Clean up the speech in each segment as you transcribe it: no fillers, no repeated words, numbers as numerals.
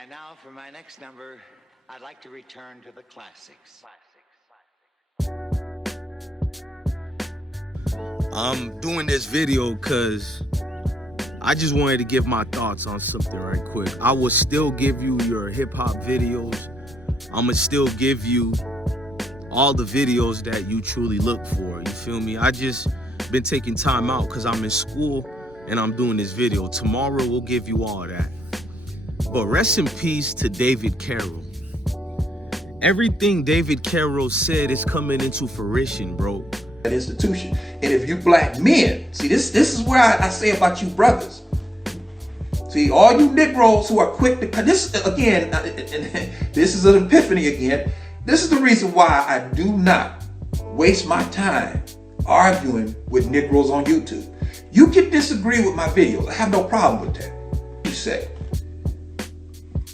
And now for my next number, I'd like to return to the classics. I'm doing this video because I just wanted to give my thoughts on something right quick. I will still give you your hip hop videos. I'm gonna still give you all the videos that you truly look for. You feel me? I just been taking time out because I'm in school and I'm doing this video. Tomorrow we'll give you all that. But rest in peace to David Carroll. Everything David Carroll said is coming into fruition, bro. That institution. And if you black men, see, this is where I say about you brothers. See, all you Negroes who are quick to, this again, this is an epiphany again. This is the reason why I do not waste my time arguing with Negroes on YouTube. You can disagree with my videos. I have no problem with that. You say.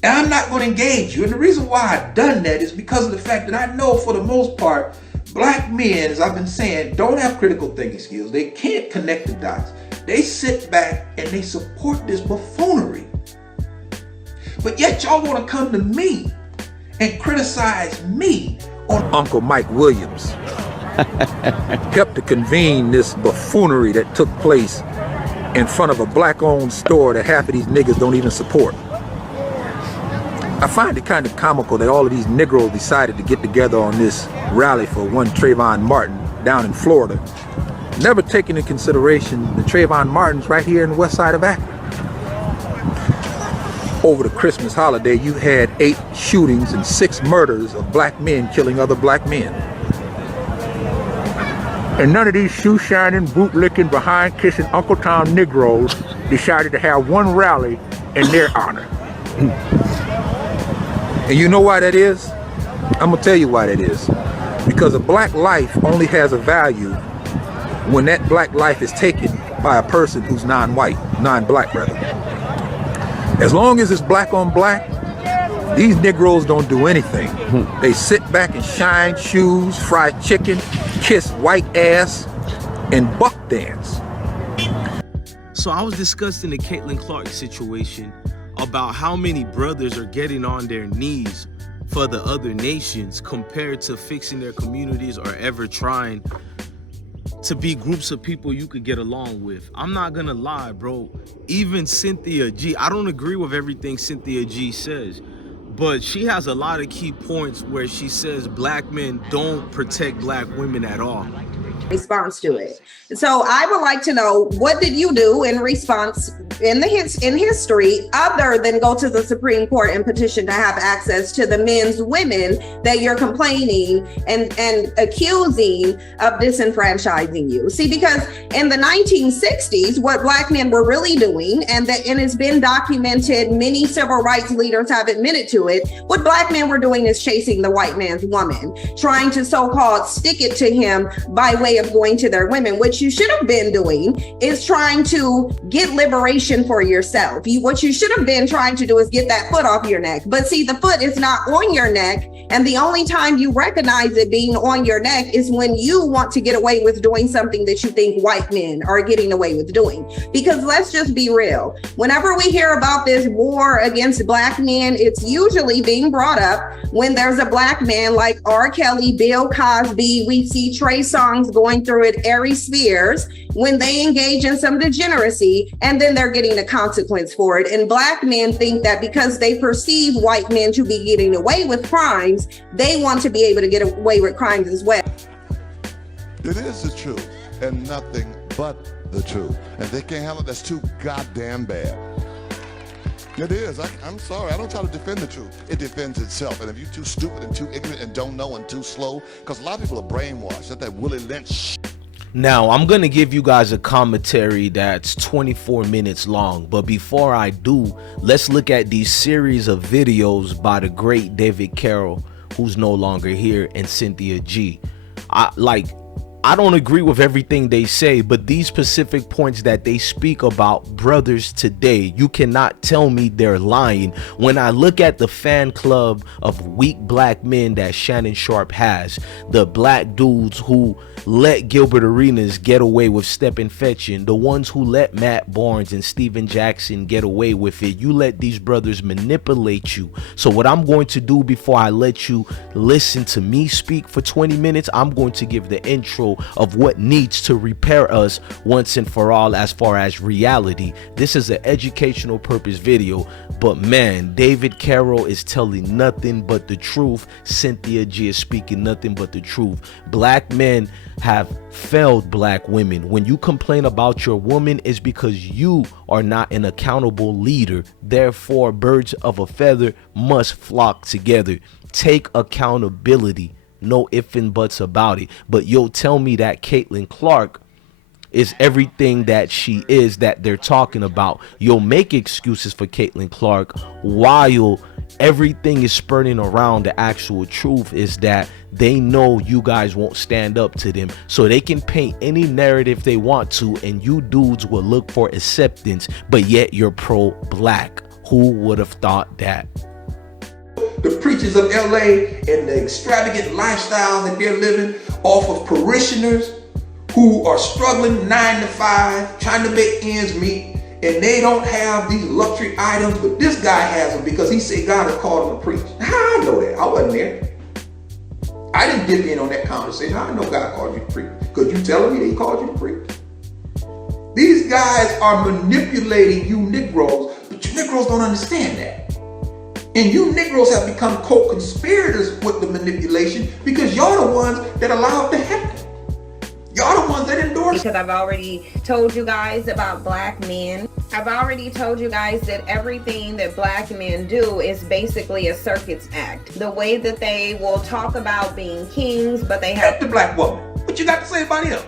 And I'm not going to engage you. And the reason why I've done that is because of the fact that I know for the most part, black men, as I've been saying, don't have critical thinking skills. They can't connect the dots. They sit back and they support this buffoonery. But yet y'all want to come to me and criticize me on Uncle Mike Williams helped to convene this buffoonery that took place in front of a black-owned store that half of these niggas don't even support. I find it kind of comical that all of these Negroes decided to get together on this rally for one Trayvon Martin down in Florida, never taking into consideration the Trayvon Martins right here in the west side of Akron. Over the Christmas holiday, you had 8 shootings and 6 murders of black men killing other black men. And none of these shoe-shining, boot-licking, behind-kissing Uncle Tom Negroes decided to have one rally in their honor. And you know why that is? I'm gonna tell you why that is. Because a black life only has a value when that black life is taken by a person who's non-white, non-black rather. As long as it's black on black, these Negroes don't do anything. They sit back and shine shoes, fry chicken, kiss white ass, and buck dance. So I was discussing the Caitlinclark situation about how many brothers are getting on their knees for the other nations compared to fixing their communities or ever trying to be groups of people you could get along with. I'm not gonna lie, bro. Even Cynthia G, I don't agree with everything Cynthia G says, but she has a lot of key points where she says black men don't protect black women at all. Response to it. So I would like to know, what did you do in response in history other than go to the Supreme Court and petition to have access to the men's women that you're complaining and accusing of disenfranchising you? See, because in the 1960s, what black men were really doing, and it's been documented, many civil rights leaders have admitted to it, what black men were doing is chasing the white man's woman, trying to so-called stick it to him by way of going to their women. What you should have been doing is trying to get liberation for yourself. What you should have been trying to do is get that foot off your neck. But see, the foot is not on your neck. And the only time you recognize it being on your neck is when you want to get away with doing something that you think white men are getting away with doing. Because let's just be real. Whenever we hear about this war against black men, it's usually being brought up when there's a black man like R. Kelly, Bill Cosby. We see Trey Songz going through it, Ari Spears, when they engage in some degeneracy, and then they're getting a consequence for it. And black men think that because they perceive white men to be getting away with crimes, they want to be able to get away with crimes as well. It is the truth and nothing but the truth. And they can't handle it. That's too goddamn bad. It is. I'm sorry. I don't try to defend the truth. It defends itself. And if you're too stupid and too ignorant and don't know and too slow, because a lot of people are brainwashed. That's that Willie Lynch. Now, I'm going to give you guys a commentary that's 24 minutes long. But before I do, let's look at these series of videos by the great David Carroll, who's no longer here, and Cynthia G. I I don't agree with everything they say, but these specific points that they speak about brothers today, you cannot tell me they're lying. When I look at the fan club of weak black men that Shannon Sharpe has, the black dudes who let Gilbert Arenas get away with stepping fetching, the ones who let Matt Barnes and Steven Jackson get away with it, you let these brothers manipulate you. So what I'm going to do before I let you listen to me speak for 20 minutes, I'm going to give the intro of what needs to repair us once and for all as far as reality. This is an educational purpose video, but man, David Carroll is telling nothing but the truth. Cynthia G is speaking nothing but the truth. Black men have failed black women. When you complain about your woman, is because you are not an accountable leader. Therefore, birds of a feather must flock together. Take accountability. No ifs and buts about it. But you'll tell me that Caitlinclark is everything that she is that they're talking about. You'll make excuses for Caitlinclark while everything is spurning around the actual truth is that they know you guys won't stand up to them, so they can paint any narrative they want to, and you dudes will look for acceptance, but yet you're pro-black. Who would have thought that? The preachers of LA and the extravagant lifestyle that they're living off of parishioners who are struggling 9 to 5, trying to make ends meet, and they don't have these luxury items, but this guy has them because he said God has called him to preach. How I know that? I wasn't there. I didn't dip in on that conversation. I know God called you to preach because you telling me that he called you to preach. These guys are manipulating you Negroes, but you Negroes don't understand that. And you Negroes have become co-conspirators with the manipulation because y'all the ones that allowed it to happen. Y'all the ones that endorse. Because I've already told you guys about black men. I've already told you guys that everything that black men do is basically a circus act. The way that they will talk about being kings, but they have the black woman. What you got to say about him?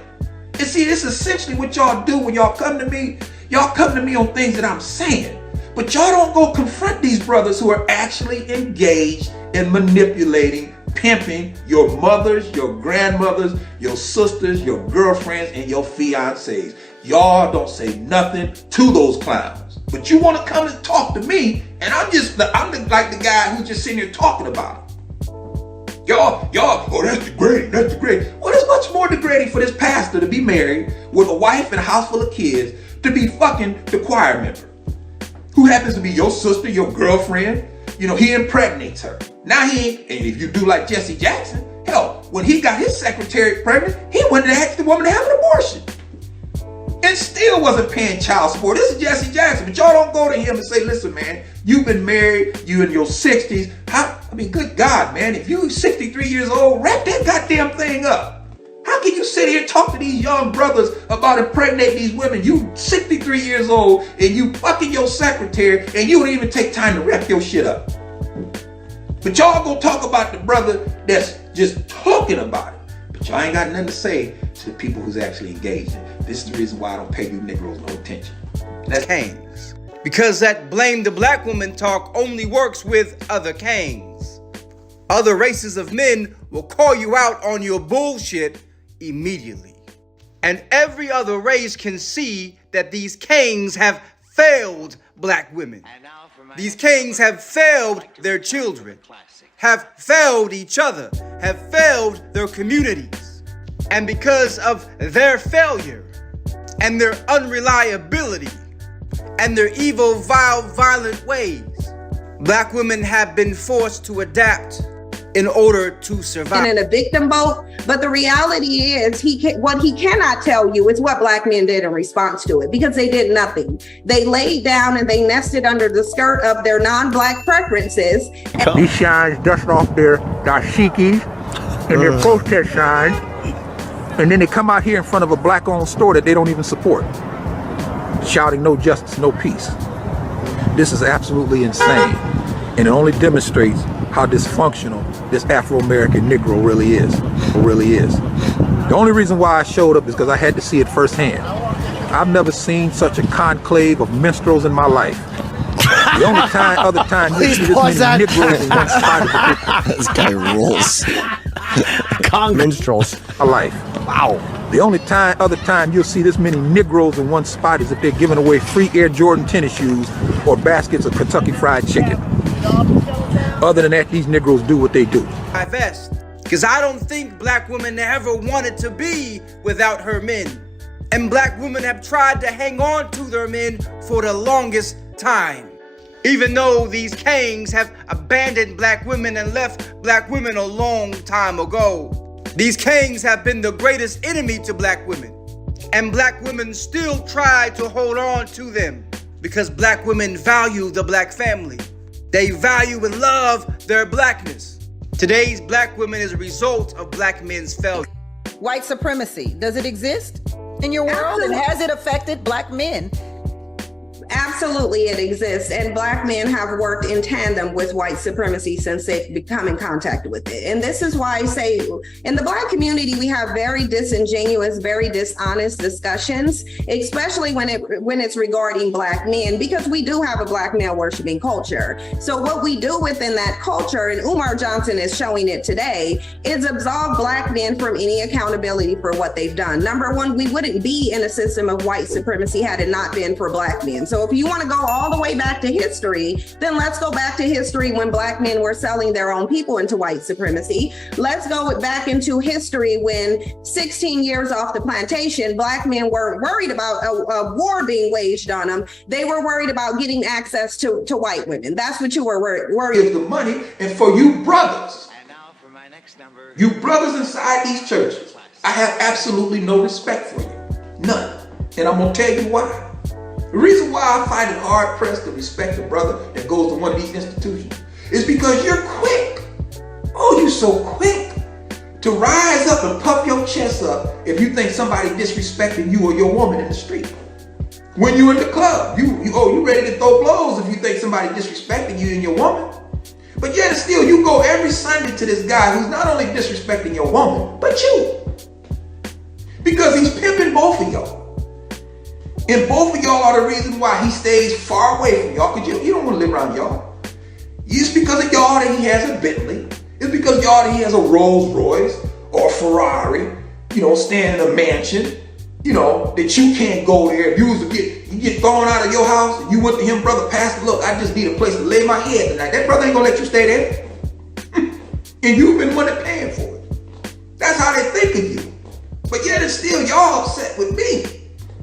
And see, this is essentially what y'all do when y'all come to me. Y'all come to me on things that I'm saying. But y'all don't go confront these brothers who are actually engaged in manipulating, pimping your mothers, your grandmothers, your sisters, your girlfriends, and your fiancés. Y'all don't say nothing to those clowns. But you want to come and talk to me, and I'm like the guy who's just sitting here talking about it. Y'all, oh, that's degrading, that's degrading. Well, it's much more degrading for this pastor to be married with a wife and a house full of kids to be fucking the choir member, who happens to be your sister, your girlfriend. You know, he impregnates her. Now he ain't, and if you do like Jesse Jackson, hell, when he got his secretary pregnant, he went and asked the woman to have an abortion. And still wasn't paying child support. This is Jesse Jackson, but y'all don't go to him and say, listen, man, you've been married, you in your 60s. Good God, man, if you 63 years old, wrap that goddamn thing up. How can you sit here and talk to these young brothers about impregnating these women? You 63 years old and you fucking your secretary and you don't even take time to wrap your shit up. But y'all gonna talk about the brother that's just talking about it. But y'all ain't got nothing to say to the people who's actually engaged in it. This is the reason why I don't pay you Negroes no attention. That's Kings. Because that blame the black woman talk only works with other kings. Other races of men will call you out on your bullshit immediately. And every other race can see that these kings have failed black women. These kings have failed their children, have failed each other, have failed their communities. And because of their failure and their unreliability and their evil, vile, violent ways, black women have been forced to adapt in order to survive. And in a victim vote, but the reality is what he cannot tell you is what black men did in response to it, because they did nothing. They laid down and they nested under the skirt of their non-black preferences. These shines dust off their dashikis and their protest signs, and then they come out here in front of a black-owned store that they don't even support, shouting no justice, no peace. This is absolutely insane, and it only demonstrates how dysfunctional this Afro-American Negro really is. The only reason why I showed up is because I had to see it firsthand. I've never seen such a conclave of minstrels in my life. The only other time you see this many Negroes in one spot. This guy rules. Minstrels. A life. Wow. The only other time you'll see this many Negroes in one spot is if they're giving away free Air Jordan tennis shoes or baskets of Kentucky Fried Chicken. Other than that, these Negroes do what they do. Divest. Because I don't think black women ever wanted to be without her men. And black women have tried to hang on to their men for the longest time. Even though these kings have abandoned black women and left black women a long time ago. These kings have been the greatest enemy to black women. And black women still try to hold on to them because black women value the black family. They value and love their blackness. Today's black women is a result of black men's failure. White supremacy, does it exist in your world? And has it affected black men? Absolutely, it exists. And black men have worked in tandem with white supremacy since they've come in contact with it. And this is why I say in the black community, we have very disingenuous, very dishonest discussions, especially when it's regarding black men, because we do have a black male worshiping culture. So what we do within that culture, and Umar Johnson is showing it today, is absolve black men from any accountability for what they've done. Number one, we wouldn't be in a system of white supremacy had it not been for black men. So if you want to go all the way back to history, then let's go back to history when black men were selling their own people into white supremacy. Let's go back into history when 16 years off the plantation, black men weren't worried about a war being waged on them. They were worried about getting access to white women. That's what you were worried Give the money. And for you brothers, And now for my next number. you brothers inside these churches, I have absolutely no respect for you. None. And I'm going to tell you why. The reason why I find it hard pressed to respect a brother that goes to one of these institutions is because you're quick. Oh, you're so quick to rise up and puff your chest up if you think somebody disrespecting you or your woman in the street. When you're in the club, you ready to throw blows if you think somebody disrespecting you and your woman. But yet still, you go every Sunday to this guy who's not only disrespecting your woman, but you. Because he's pimping both of y'all. And both of y'all are the reason why he stays far away from y'all, because you don't want to live around y'all. It's because of y'all that he has a Bentley. It's because of y'all that he has a Rolls Royce or a Ferrari, staying in a mansion, that you can't go there. If you get thrown out of your house and you went to him, brother pastor, look, I just need a place to lay my head tonight. That brother ain't gonna let you stay there. And you've been the one that paying for it. That's how they think of you. But yet it's still y'all upset with me.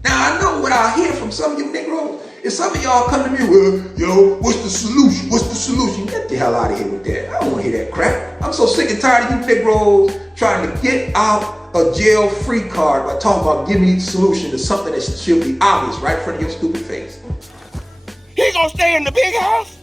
Now I know what I hear from some of you Negroes is some of y'all come to me with, what's the solution? What's the solution? Get the hell out of here with that. I don't want to hear that crap. I'm so sick and tired of you Negroes trying to get out a jail-free card by talking about giving me the solution to something that should be obvious right in front of your stupid face. He gonna stay in the big house?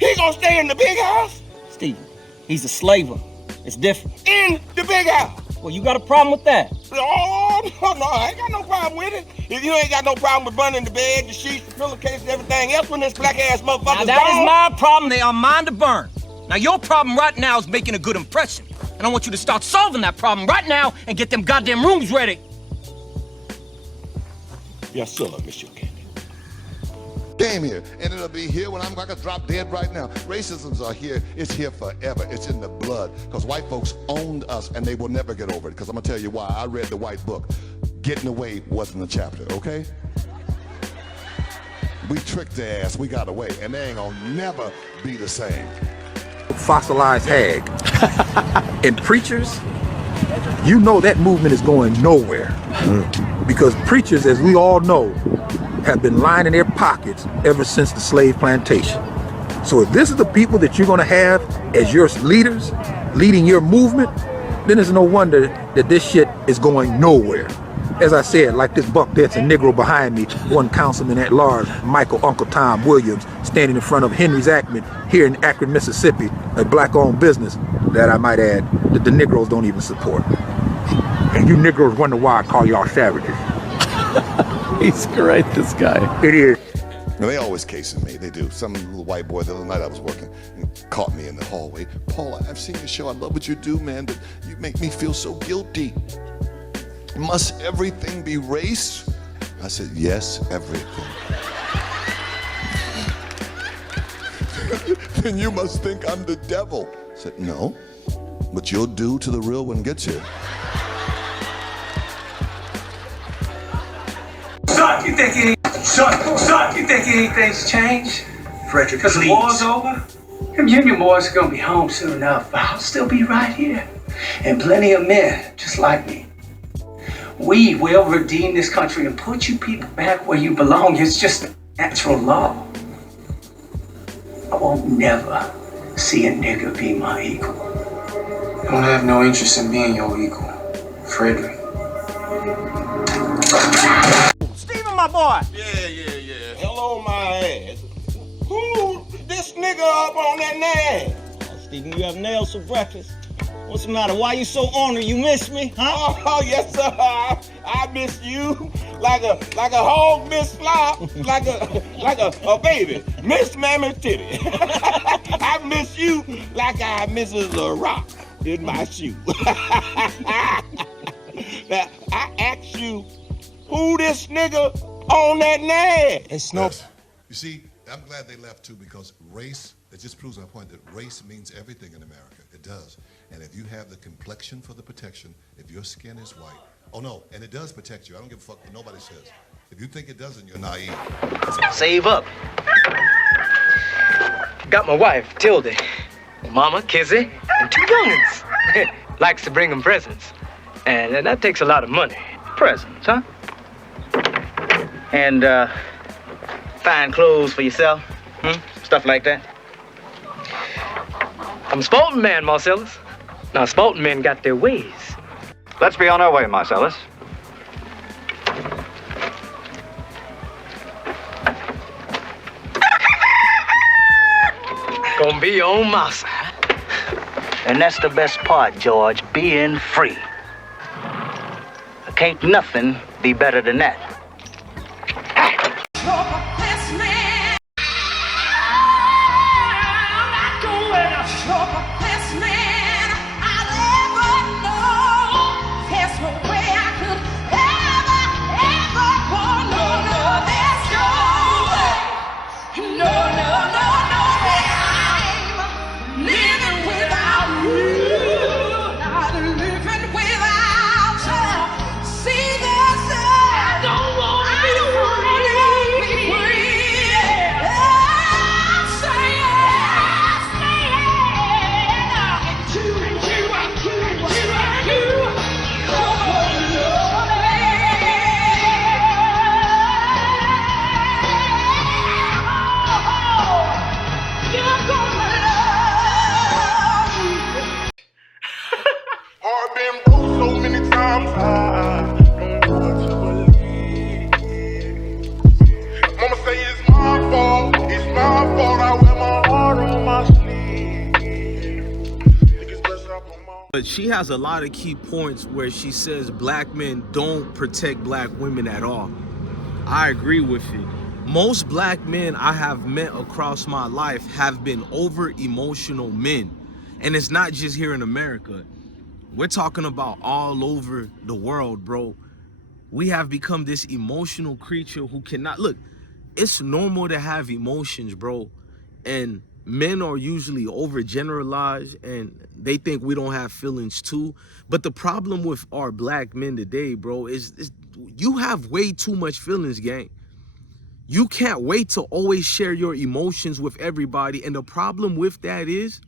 He gonna stay in the big house? Stephen, he's a slaver. It's different. In the big house? Well, you got a problem with that? Oh, no, I ain't got no problem with it. If you ain't got no problem with burning the bed, the sheets, the pillowcase, and everything else when this black-ass motherfucker's Now, that gone. is my problem. They are mine to burn. Now, your problem right now is making a good impression. And I want you to start solving that problem right now and get them goddamn rooms ready. Yes, sir, Monsieur Candy. Came here, and it'll be here when I'm gonna drop dead right now. Racisms are here. It's here forever. It's in the blood. Because white folks owned us, and they will never get over it. Because I'm gonna tell you why. I read the white book. Getting away wasn't a chapter, okay? We tricked their ass. We got away, and they ain't gonna never be the same. Fossilized hag. And preachers, that movement is going nowhere. Because preachers, as we all know, have been lining their pockets ever since the slave plantation. So if this is the people that you're gonna have as your leaders, leading your movement, then it's no wonder that this shit is going nowhere. As I said, like this buck that's a Negro behind me, one councilman at large, Michael Uncle Tom Williams, standing in front of Henry's Acme here in Akron, Mississippi, a black-owned business that I might add that the Negroes don't even support. And you Negroes wonder why I call y'all savages. He's great, this guy. It is. Now, they always casing me. They do. Some little white boy the other night I was working and caught me in the hallway. Paul, I've seen your show. I love what you do, man, but you make me feel so guilty. Must everything be race? I said, yes, everything. Then you must think I'm the devil. I said, no. but you'll do till the real one gets here. Son, you think anything's changed? Frederick, because the war's over? Them union boys are gonna be home soon enough, but I'll still be right here. And plenty of men just like me. We will redeem this country and put you people back where you belong. It's just natural law. I won't never see a nigga be my equal. I don't have no interest in being your equal, Frederick. Steven, my boy. Yeah. Hello, my ass. Who this nigga up on that name? Steven, you have nails for breakfast. What's the matter? Why you so ornery? You miss me, huh? Oh, yes, sir. I miss you like a hog miss fly, like a baby. Miss Mammy Titty. I miss you like I misses a rock in my shoe. Now, I ask you, who this nigga on that name? It's no. You see, I'm glad they left too, because race, it just proves my point that race means everything in America. It does. And if you have the complexion for the protection, if your skin is white, oh no, and it does protect you. I don't give a fuck what nobody says. If you think it doesn't, you're naive. Save up. Got my wife, Tildy, mama, Kizzy, and 2 youngins. Likes to bring them presents. And that takes a lot of money. Presents, huh? And, fine clothes for yourself, stuff like that. I'm a sporting man, Marcellus. Now, sporting men got their ways. Let's be on our way, Marcellus. Gonna be on my side. And that's the best part, George, being free. Can't nothing be better than that. But she has a lot of key points where she says black men don't protect black women at all. I agree with it. Most black men I have met across my life have been over emotional men. And it's not just here in America. We're talking about all over the world, bro. We have become this emotional creature who cannot, look, it's normal to have emotions, bro. And men are usually overgeneralized and they think we don't have feelings too. But the problem with our black men today, bro, is you have way too much feelings, gang. You can't wait to always share your emotions with everybody. And the problem with that is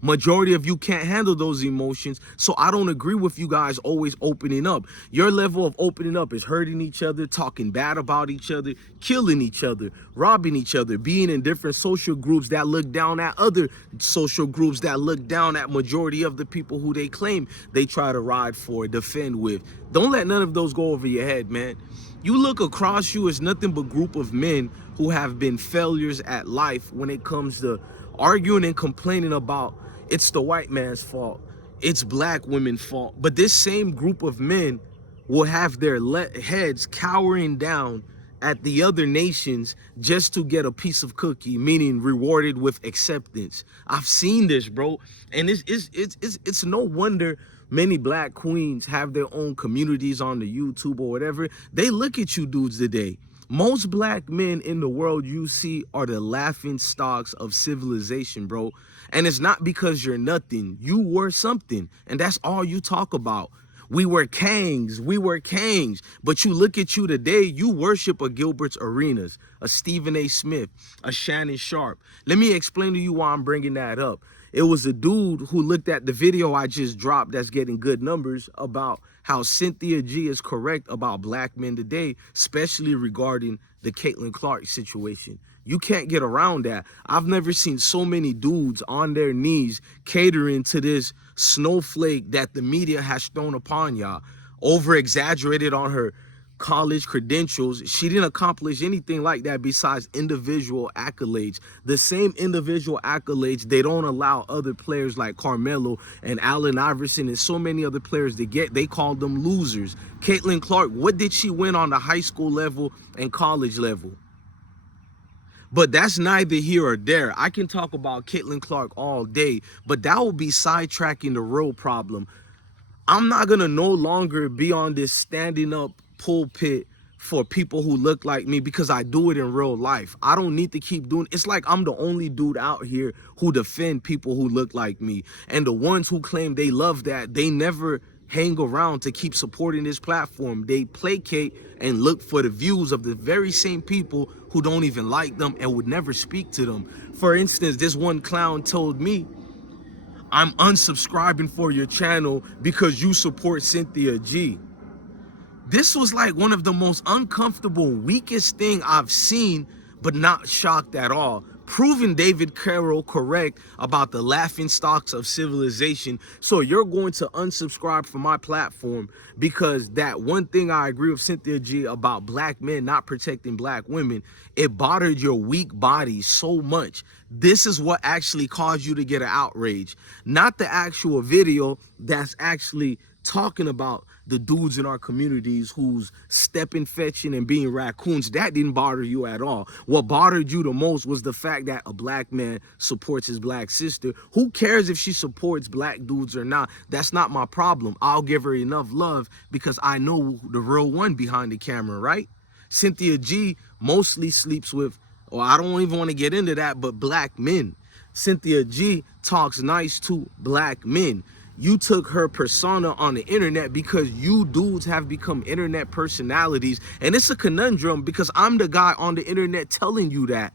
majority of you can't handle those emotions. So I don't agree with you guys always opening up. Your level of opening up is hurting each other, talking bad about each other, killing each other, robbing each other, being in different social groups that look down at other social groups that look down at majority of the people who they claim they try to ride for, defend with. Don't let none of those go over your head, man. You look across you as nothing but group of men who have been failures at life when it comes to arguing and complaining about it's the white man's fault, it's black women's fault. But this same group of men will have their heads cowering down at the other nations just to get a piece of cookie, meaning rewarded with acceptance. I've seen this, bro. And it's no wonder many black queens have their own communities on the YouTube or whatever. They look at you dudes today. Most black men in the world you see are the laughing stocks of civilization, bro. And it's not because you're nothing. You were something, and that's all you talk about. We were kings, we were kings. But you look at you today, you worship a Gilbert's Arenas, a Stephen A. Smith, a Shannon Sharpe. Let me explain to you why I'm bringing that up. It was a dude who looked at the video I just dropped that's getting good numbers about how Cynthia G is correct about black men today, especially regarding the Caitlinclark situation. You can't get around that. I've never seen so many dudes on their knees catering to this snowflake that the media has thrown upon y'all. Over-exaggerated on her college credentials. She didn't accomplish anything like that besides individual accolades. The same individual accolades they don't allow other players like Carmelo and Allen Iverson and so many other players to get. They call them losers. Caitlinclark, what did she win on the high school level and college level? But that's neither here or there. I can talk about Caitlinclark all day, but that will be sidetracking the real problem. I'm not going to no longer be on this standing up pulpit for people who look like me because I do it in real life. I don't need to keep doing it. It's like I'm the only dude out here who defend people who look like me. And the ones who claim they love that, they never hang around to keep supporting this platform. They placate and look for the views of the very same people who don't even like them and would never speak to them. For instance, this one clown told me, I'm unsubscribing for your channel because you support Cynthia G. This was like one of the most uncomfortable, weakest thing I've seen, but not shocked at all. Proving David Carroll correct about the laughing stocks of civilization. So you're going to unsubscribe from my platform because that one thing I agree with Cynthia G about black men not protecting black women, it bothered your weak body so much. This is what actually caused you to get an outrage, not the actual video that's actually talking about the dudes in our communities who's stepping, fetching, and being raccoons. That didn't bother you at all. What bothered you the most was the fact that a black man supports his black sister. Who cares if she supports black dudes or not? That's not my problem. I'll give her enough love because I know the real one behind the camera, right? Cynthia G mostly sleeps with, or I don't even want to get into that, but black men. Cynthia G talks nice to black men. You took her persona on the internet because you dudes have become internet personalities. And it's a conundrum because I'm the guy on the internet telling you that.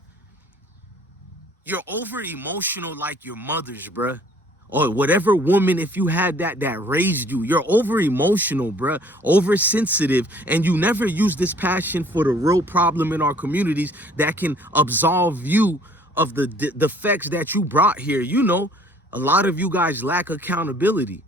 You're over emotional like your mothers, bruh. Or whatever woman, if you had that raised you. You're over emotional, bruh. Oversensitive. And you never use this passion for the real problem in our communities that can absolve you of the defects that you brought here. You know, a lot of you guys lack accountability.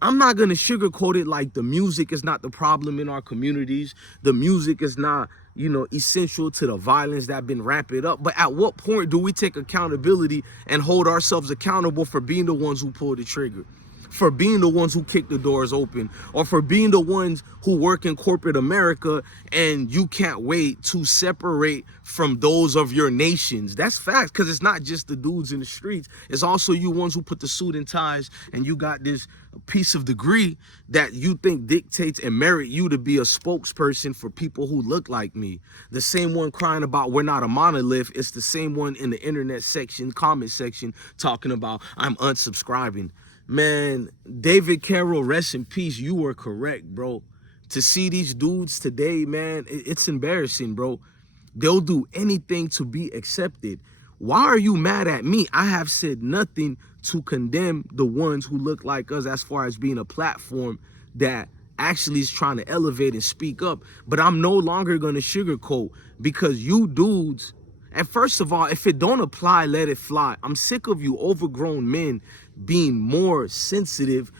I'm not going to sugarcoat it like the music is not the problem in our communities. The music is not, you know, essential to the violence that been ramped up. But at what point do we take accountability and hold ourselves accountable for being the ones who pulled the trigger? For being the ones who kick the doors open, or for being the ones who work in corporate America and you can't wait to separate from those of your nations. That's facts, because it's not just the dudes in the streets. It's also you ones who put the suit and ties and you got this piece of degree that you think dictates and merit you to be a spokesperson for people who look like me. The same one crying about we're not a monolith. It's the same one in the internet section, comment section, talking about I'm unsubscribing. Man, David Carroll, rest in peace. You were correct, bro. To see these dudes today, man, it's embarrassing, bro. They'll do anything to be accepted. Why are you mad at me? I have said nothing to condemn the ones who look like us as far as being a platform that actually is trying to elevate and speak up. But I'm no longer going to sugarcoat because you dudes, and first of all, if it don't apply, let it fly. I'm sick of you overgrown men being more sensitive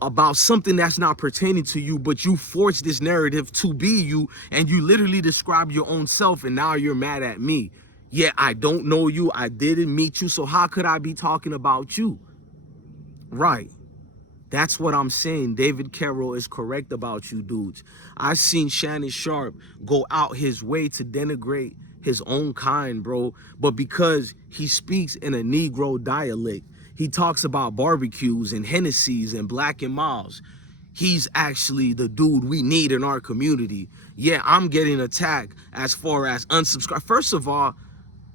about something that's not pertaining to you, but you force this narrative to be you, and you literally describe your own self, and now you're mad at me. Yeah, I don't know you, I didn't meet you, so how could I be talking about you? Right. That's what I'm saying. David Carroll is correct about you dudes. I've seen Shannon Sharpe go out his way to denigrate his own kind, bro, but because he speaks in a Negro dialect, he talks about barbecues and Hennessy's and Black and Miles. he's actually the dude we need in our community. Yeah, I'm getting attacked as far as unsubscribe. First of all,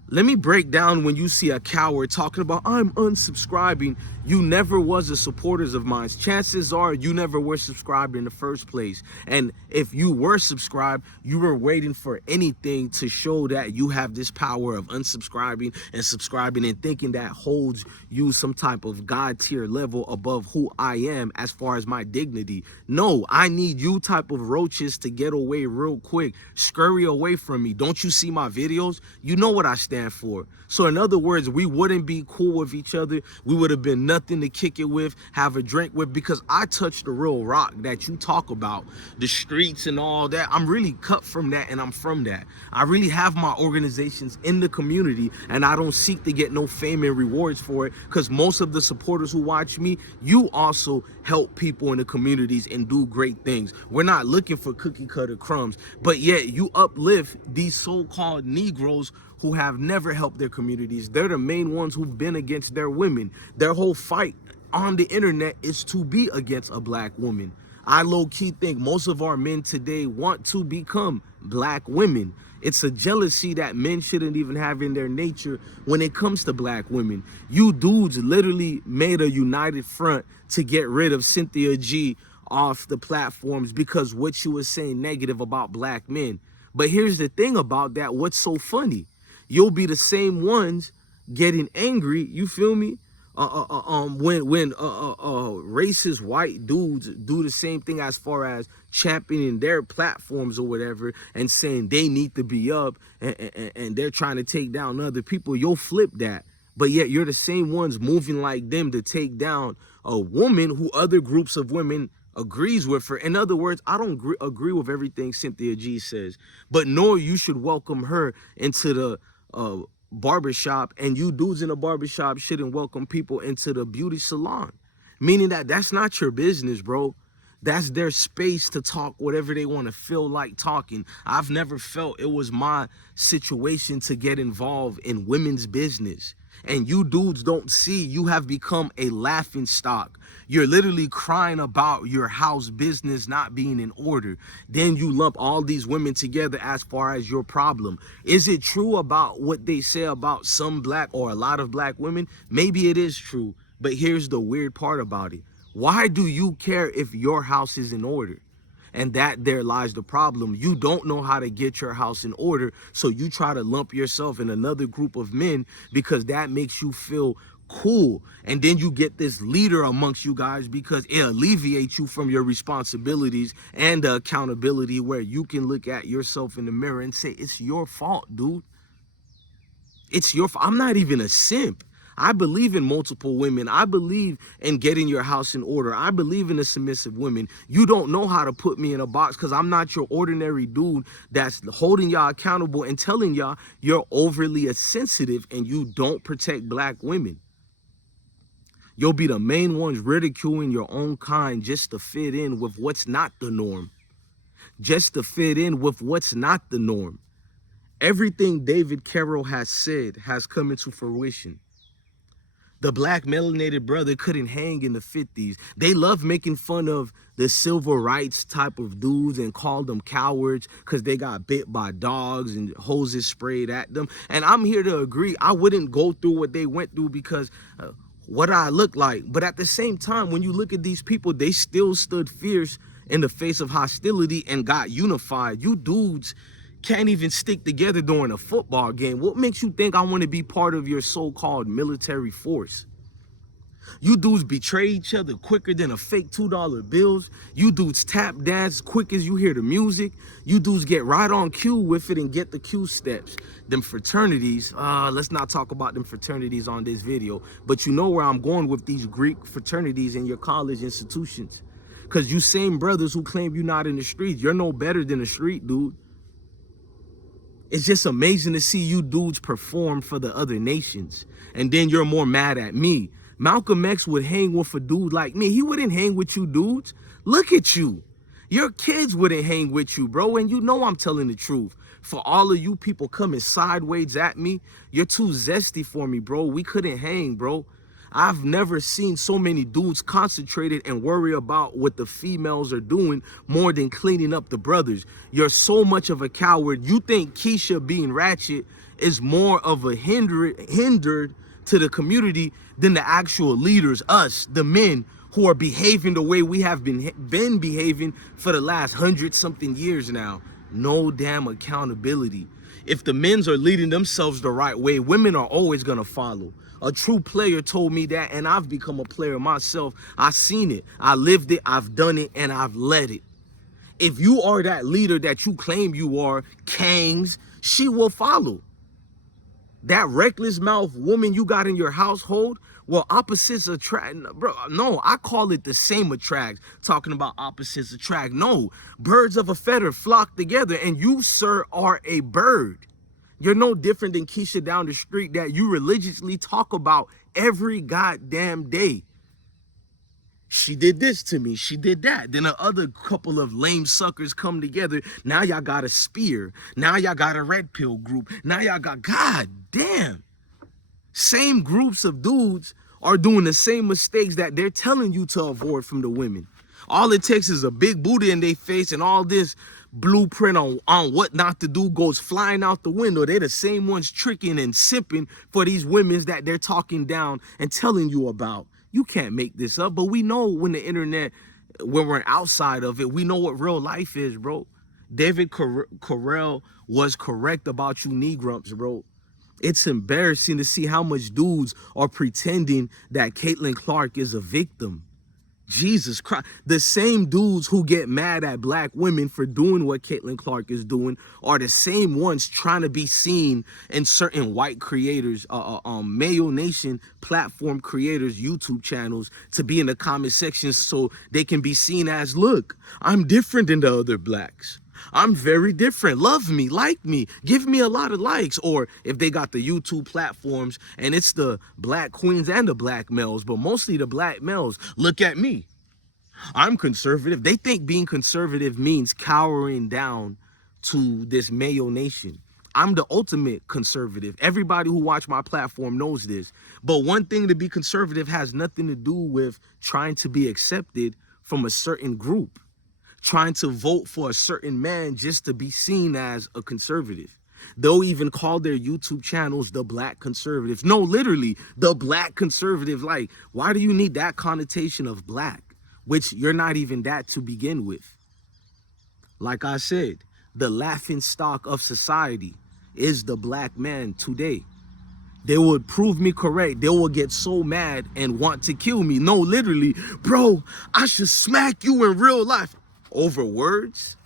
let me break down when you see a coward talking about, I'm unsubscribing. You never was a supporters of mine. Chances are you never were subscribed in the first place. And if you were subscribed, you were waiting for anything to show that you have this power of unsubscribing and subscribing and thinking that holds you some type of God tier level above who I am as far as my dignity. No, I need you type of roaches to get away real quick. Scurry away from me. Don't you see my videos? You know what I stand for. So in other words, we wouldn't be cool with each other. We would have been nothing to kick it with, have a drink with, because I touched the real rock that you talk about, the streets and all that. I'm really cut from that, and I'm from that. I really have my organizations in the community, and I don't seek to get no fame and rewards for it, because most of the supporters who watch me, you also help people in the communities and do great things. We're not looking for cookie cutter crumbs, but yet you uplift these so-called Negroes who have never helped their communities. They're the main ones who've been against their women. Their whole fight on the internet is to be against a black woman. I low-key think most of our men today want to become black women. It's a jealousy that men shouldn't even have in their nature when it comes to black women. You dudes literally made a united front to get rid of Cynthia G off the platforms because what she was saying negative about black men. But here's the thing about that, what's so funny? You'll be the same ones getting angry, you feel me? When racist white dudes do the same thing as far as championing their platforms or whatever and saying they need to be up and they're trying to take down other people, you'll flip that. But yet you're the same ones moving like them to take down a woman who other groups of women agrees with her. In other words, I don't agree with everything Cynthia G says, but nor you should welcome her into the barbershop, and you dudes in the barbershop shouldn't welcome people into the beauty salon, meaning that that's not your business, bro. That's their space to talk whatever they want to feel like talking. I've never felt it was my situation to get involved in women's business. And you dudes don't see you have become a laughing stock. You're literally crying about your house business not being in order. Then you lump all these women together as far as your problem. Is it true about what they say about some black or a lot of black women? Maybe it is true, but here's the weird part about it. Why do you care if your house is in order? And that there lies the problem. You don't know how to get your house in order, so you try to lump yourself in another group of men because that makes you feel cool. And then you get this leader amongst you guys because it alleviates you from your responsibilities and the accountability where you can look at yourself in the mirror and say, it's your fault, dude. It's your fault. I'm not even a simp. I believe in multiple women. I believe in getting your house in order. I believe in a submissive woman. You don't know how to put me in a box because I'm not your ordinary dude that's holding y'all accountable and telling y'all you're overly sensitive and you don't protect black women. You'll be the main ones ridiculing your own kind just to fit in with what's not the norm. Just to fit in with what's not the norm. Everything David Carroll has said has come into fruition. The black melanated brother couldn't hang in the 50s. They love making fun of the civil rights type of dudes and call them cowards because they got bit by dogs and hoses sprayed at them. And I'm here to agree. I wouldn't go through what they went through because what I look like. But at the same time, when you look at these people, they still stood fierce in the face of hostility and got unified. You dudes can't even stick together during a football game. What makes you think I want to be part of your so-called military force? You dudes betray each other quicker than a fake $2 bills. You dudes tap dance quick as you hear the music. You dudes get right on cue with it and get the cue steps. Them fraternities, let's not talk about them fraternities on this video, but you know where I'm going with these Greek fraternities in your college institutions. Because you same brothers who claim you're not in the streets, you're no better than a street dude. It's just amazing to see you dudes perform for the other nations. And then you're more mad at me. Malcolm X would hang with a dude like me. He wouldn't hang with you dudes. Look at you. Your kids wouldn't hang with you, bro. And you know I'm telling the truth. For all of you people coming sideways at me, you're too zesty for me, bro. We couldn't hang, bro. I've never seen so many dudes concentrated and worry about what the females are doing more than cleaning up the brothers. You're so much of a coward. You think Keisha being ratchet is more of a hindered to the community than the actual leaders, us, the men who are behaving the way we have been behaving for the last 100-something years now. No damn accountability. If the men's are leading themselves the right way, women are always gonna follow. A true player told me that, and I've become a player myself. I've seen it, I lived it, I've done it, and I've led it. If you are that leader that you claim you are, Kangs, she will follow. That reckless mouth woman you got in your household, well, opposites attract, bro. No, I call it the same attract. Talking about opposites attract. No, birds of a feather flock together, and you, sir, are a bird. You're no different than Keisha down the street that you religiously talk about every goddamn day. She did this to me, she did that. Then a other couple of lame suckers come together. Now y'all got a spear. Now y'all got a red pill group. Now y'all got, god damn. Same groups of dudes are doing the same mistakes that they're telling you to avoid from the women. All it takes is a big booty in their face, and all this blueprint on what not to do goes flying out the window. They're the same ones tricking and simping for these women that they're talking down and telling you about. You can't make this up, but we know when the internet, when we're outside of it, we know what real life is, bro. David Carroll was correct about you Negrumps, bro. It's embarrassing to see how much dudes are pretending that Caitlinclark is a victim. Jesus Christ. The same dudes who get mad at black women for doing what Caitlinclark is doing are the same ones trying to be seen in certain white creators, Mayo Nation platform creators, YouTube channels, to be in the comment section so they can be seen as, look, I'm different than the other blacks. I'm very different. Love me, like me, give me a lot of likes. Or if they got the YouTube platforms and it's the black queens and the black males, but mostly the black males, look at me. I'm conservative. They think being conservative means cowering down to this Mayo Nation. I'm the ultimate conservative. Everybody who watch my platform knows this. But one thing to be conservative has nothing to do with trying to be accepted from a certain group, trying to vote for a certain man just to be seen as a conservative. They'll even call their YouTube channels the black conservatives. No, literally, the black conservative. Like, why do you need that connotation of black, which you're not even that to begin with? Like I said, the laughing stock of society is the black man today. They would prove me correct. They will get so mad and want to kill me. No, literally, bro, I should smack you in real life. Over words,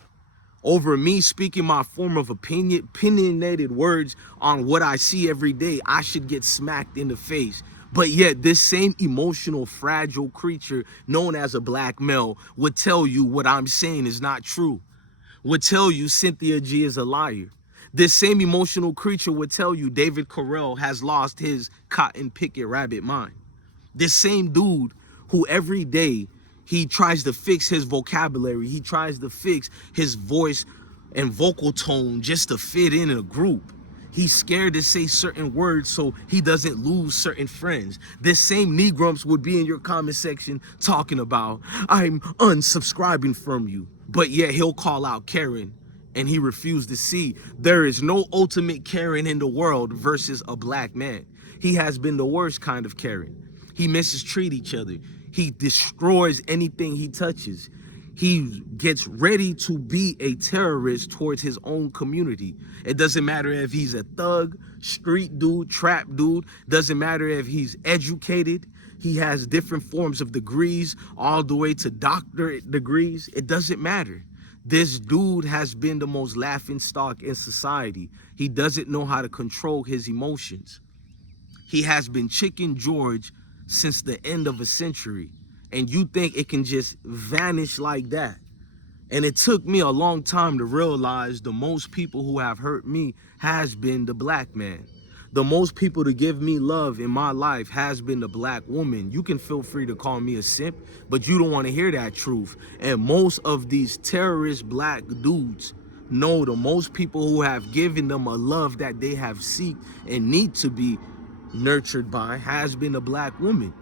over me speaking my form of opinionated words on what I see every day, I should get smacked in the face. But yet this same emotional, fragile creature known as a black male would tell you what I'm saying is not true, would tell you Cynthia G is a liar. This same emotional creature would tell you David Carroll has lost his cotton picket rabbit mind. This same dude who every day he tries to fix his vocabulary. He tries to fix his voice and vocal tone just to fit in a group. He's scared to say certain words so he doesn't lose certain friends. This same Negrumps would be in your comment section talking about, I'm unsubscribing from you. But yet he'll call out Karen, and he refused to see there is no ultimate Karen in the world versus a black man. He has been the worst kind of Karen. He mistreats each other. He destroys anything he touches. He gets ready to be a terrorist towards his own community. It doesn't matter if he's a thug, street dude, trap dude. Doesn't matter if he's educated. He has different forms of degrees, all the way to doctorate degrees. It doesn't matter. This dude has been the most laughing stock in society. He doesn't know how to control his emotions. He has been Chicken George since the end of a century, and you think it can just vanish like that? And it took me a long time to realize the most people who have hurt me has been the black man. The most people to give me love in my life has been the black woman. You can feel free to call me a simp, but you don't want to hear that truth. And most of these terrorist black dudes know the most people who have given them a love that they have seeked and need to be nurtured by, has been a black woman.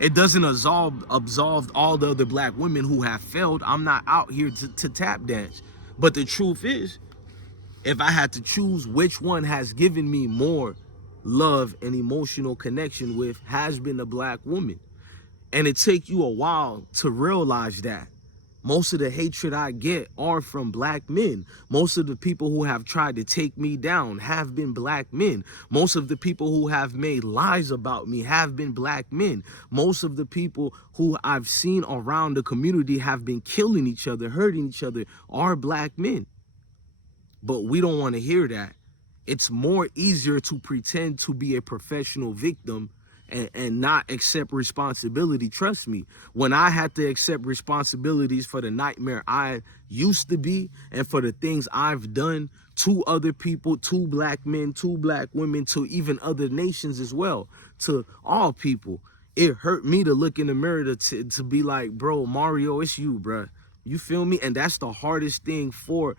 It doesn't absolve all the other black women who have failed. I'm not out here to tap dance. But the truth is, if I had to choose which one has given me more love and emotional connection with, has been a black woman. And it takes you a while to realize that. Most of the hatred I get are from black men. Most of the people who have tried to take me down have been black men. Most of the people who have made lies about me have been black men. Most of the people who I've seen around the community have been killing each other, hurting each other, are black men. But we don't want to hear that. It's more easier to pretend to be a professional victim and not accept responsibility. Trust me, when I had to accept responsibilities for the nightmare I used to be and for the things I've done to other people, to black men, to black women, to even other nations as well, to all people, it hurt me to look in the mirror to be like, bro, Mario, it's you, bro. You feel me? And that's the hardest thing for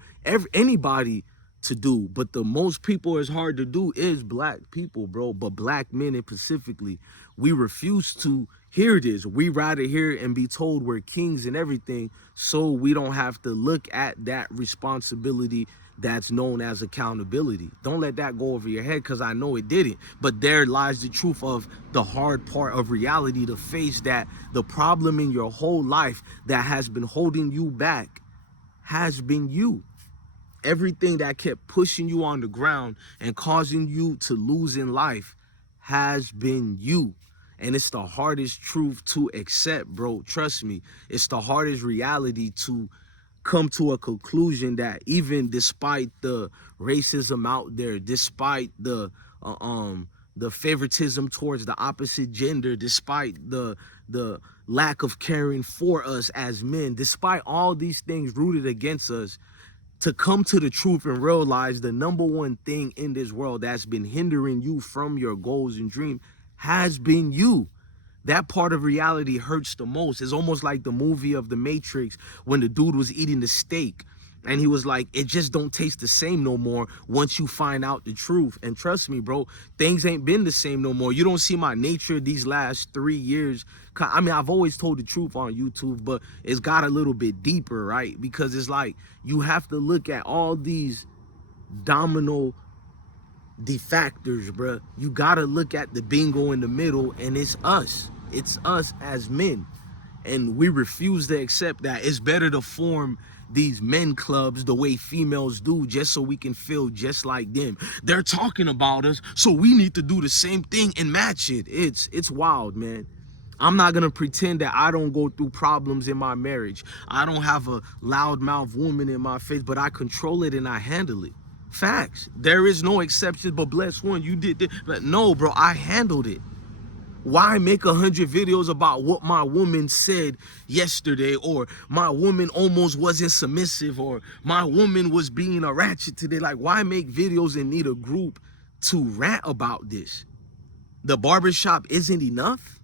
anybody to do, but the most people it's hard to do is black people, bro. But black men specifically, we refuse to hear this. We rather hear and be told we're kings and everything, so we don't have to look at that responsibility that's known as accountability. Don't let that go over your head, because I know it didn't. But there lies the truth of the hard part of reality, to face that the problem in your whole life that has been holding you back has been you. Everything that kept pushing you on the ground and causing you to lose in life has been you. And it's the hardest truth to accept, bro. Trust me. It's the hardest reality to come to a conclusion that even despite the racism out there, despite the favoritism towards the opposite gender, despite the lack of caring for us as men, despite all these things rooted against us, to come to the truth and realize the number one thing in this world that's been hindering you from your goals and dreams has been you. That part of reality hurts the most. It's almost like the movie of The Matrix when the dude was eating the steak and he was like, it just don't taste the same no more once you find out the truth. And trust me, bro, things ain't been the same no more. You don't see my nature these last 3 years. I mean, I've always told the truth on YouTube, but it's got a little bit deeper, right? Because it's like, you have to look at all these domino defactors, bro. You gotta look at the bingo in the middle, and it's us. It's us as men. And we refuse to accept that. It's better to form these men clubs the way females do, just so we can feel just like them. They're talking about us, so we need to do the same thing and match it. It's wild, man. I'm not gonna pretend that I don't go through problems in my marriage. I don't have a loudmouth woman in my face, but I control it and I handle it. Facts. There is no exception, but bless one, you did this. But no, bro, I handled it. Why make 100 videos about what my woman said yesterday, or my woman almost wasn't submissive, or my woman was being a ratchet today? Like, why make videos and need a group to rant about this? The barbershop isn't enough?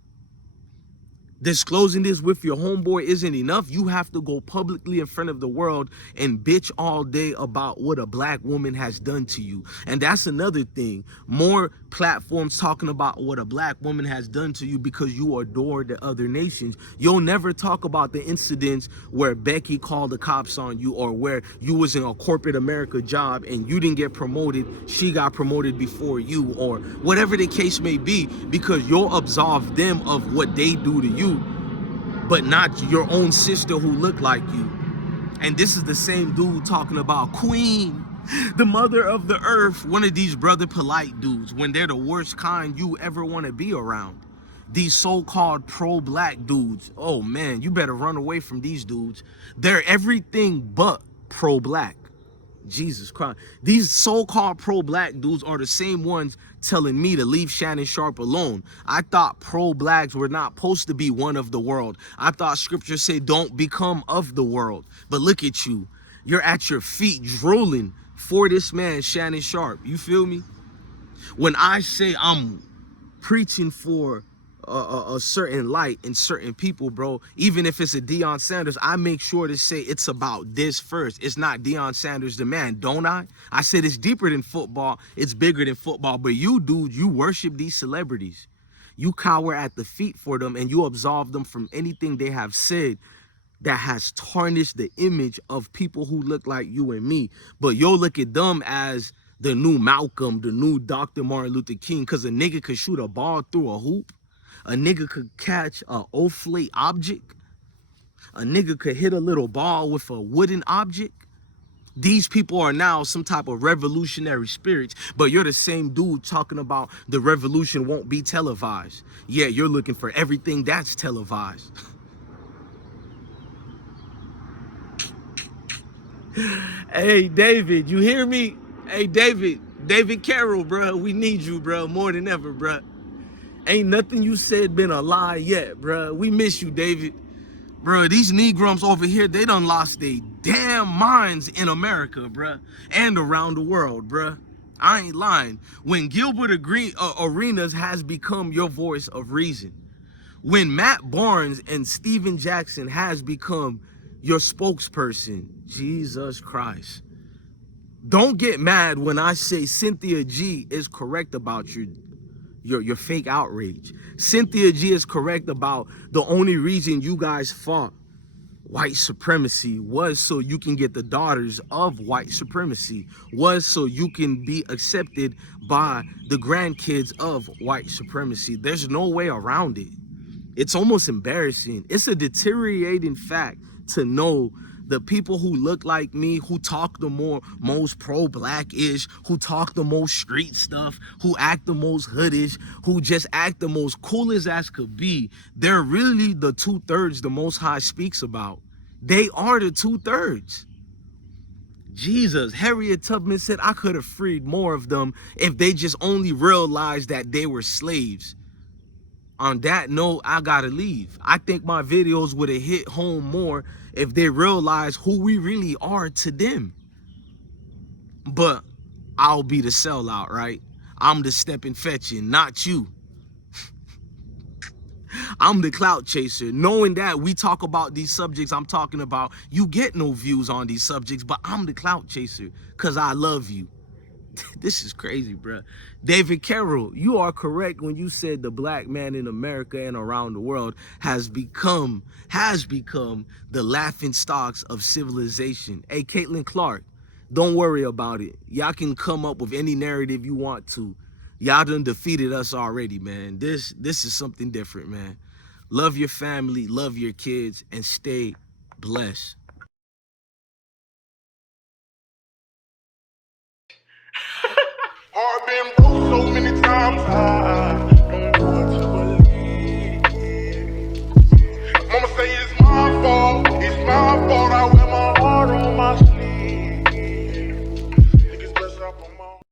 Disclosing this with your homeboy isn't enough? You have to go publicly in front of the world and bitch all day about what a black woman has done to you. And that's another thing. More platforms talking about what a black woman has done to you because you adore the other nations. You'll never talk about the incidents where Becky called the cops on you, or where you was in a corporate America job and you didn't get promoted, she got promoted before you, or whatever the case may be, because you'll absolve them of what they do to you, but not your own sister who look like you. And this is the same dude talking about Queen, the mother of the earth, one of these brother polite dudes, when they're the worst kind you ever want to be around. These so-called pro-black dudes, oh man, you better run away from these dudes. They're everything but pro-black. Jesus Christ. These so-called pro-black dudes are the same ones telling me to leave Shannon Sharpe alone. I thought pro-blacks were not supposed to be one of the world. I thought scripture said don't become of the world. But look at you. You're at your feet drooling for this man, Shannon Sharpe. You feel me? When I say I'm preaching for a certain light in certain people, bro. Even if it's a Deion Sanders, I make sure to say it's about this first. It's not Deion Sanders the man, don't I? I said it's deeper than football. It's bigger than football. But you, dude, you worship these celebrities. You cower at the feet for them, and you absolve them from anything they have said that has tarnished the image of people who look like you and me. But yo, look at them as the new Malcolm, the new Dr. Martin Luther King, because a nigga could shoot a ball through a hoop. A nigga could catch a offlate object. A nigga could hit a little ball with a wooden object. These people are now some type of revolutionary spirits, but you're the same dude talking about the revolution won't be televised. Yeah, you're looking for everything that's televised. Hey, David, you hear me? Hey, David Carroll, bro, we need you, bro, more than ever, bro. Ain't nothing you said been a lie yet, bro. We miss you, David. Bro, these Negroes over here, they done lost their damn minds in America, bro, and around the world, bro. I ain't lying. When Gilbert Arenas has become your voice of reason, when Matt Barnes and Steven Jackson has become your spokesperson, Jesus Christ. Don't get mad when I say Cynthia G is correct about your fake outrage. Cynthia G is correct about the only reason you guys fought white supremacy was so you can get the daughters of white supremacy, was so you can be accepted by the grandkids of white supremacy. There's no way around it. It's almost embarrassing. It's a deteriorating fact to know the people who look like me, who talk the most pro-black-ish, who talk the most street stuff, who act the most hoodish, who just act the most coolest as could be, they're really the 2/3 the Most High speaks about. They are the 2/3. Jesus, Harriet Tubman said I could have freed more of them if they just only realized that they were slaves. On that note, I gotta leave. I think my videos would have hit home more if they realized who we really are to them. But I'll be the sellout, right? I'm the stepping fetching, not you. I'm the clout chaser. Knowing that we talk about these subjects I'm talking about, you get no views on these subjects, but I'm the clout chaser because I love you. This is crazy, bro. David Carroll, you are correct when you said the black man in America and around the world has become the laughing stocks of civilization. Hey, Caitlinclark, don't worry about it. Y'all can come up with any narrative you want to. Y'all done defeated us already, man. This is something different, man. Love your family, love your kids, and stay blessed. I've been broke so many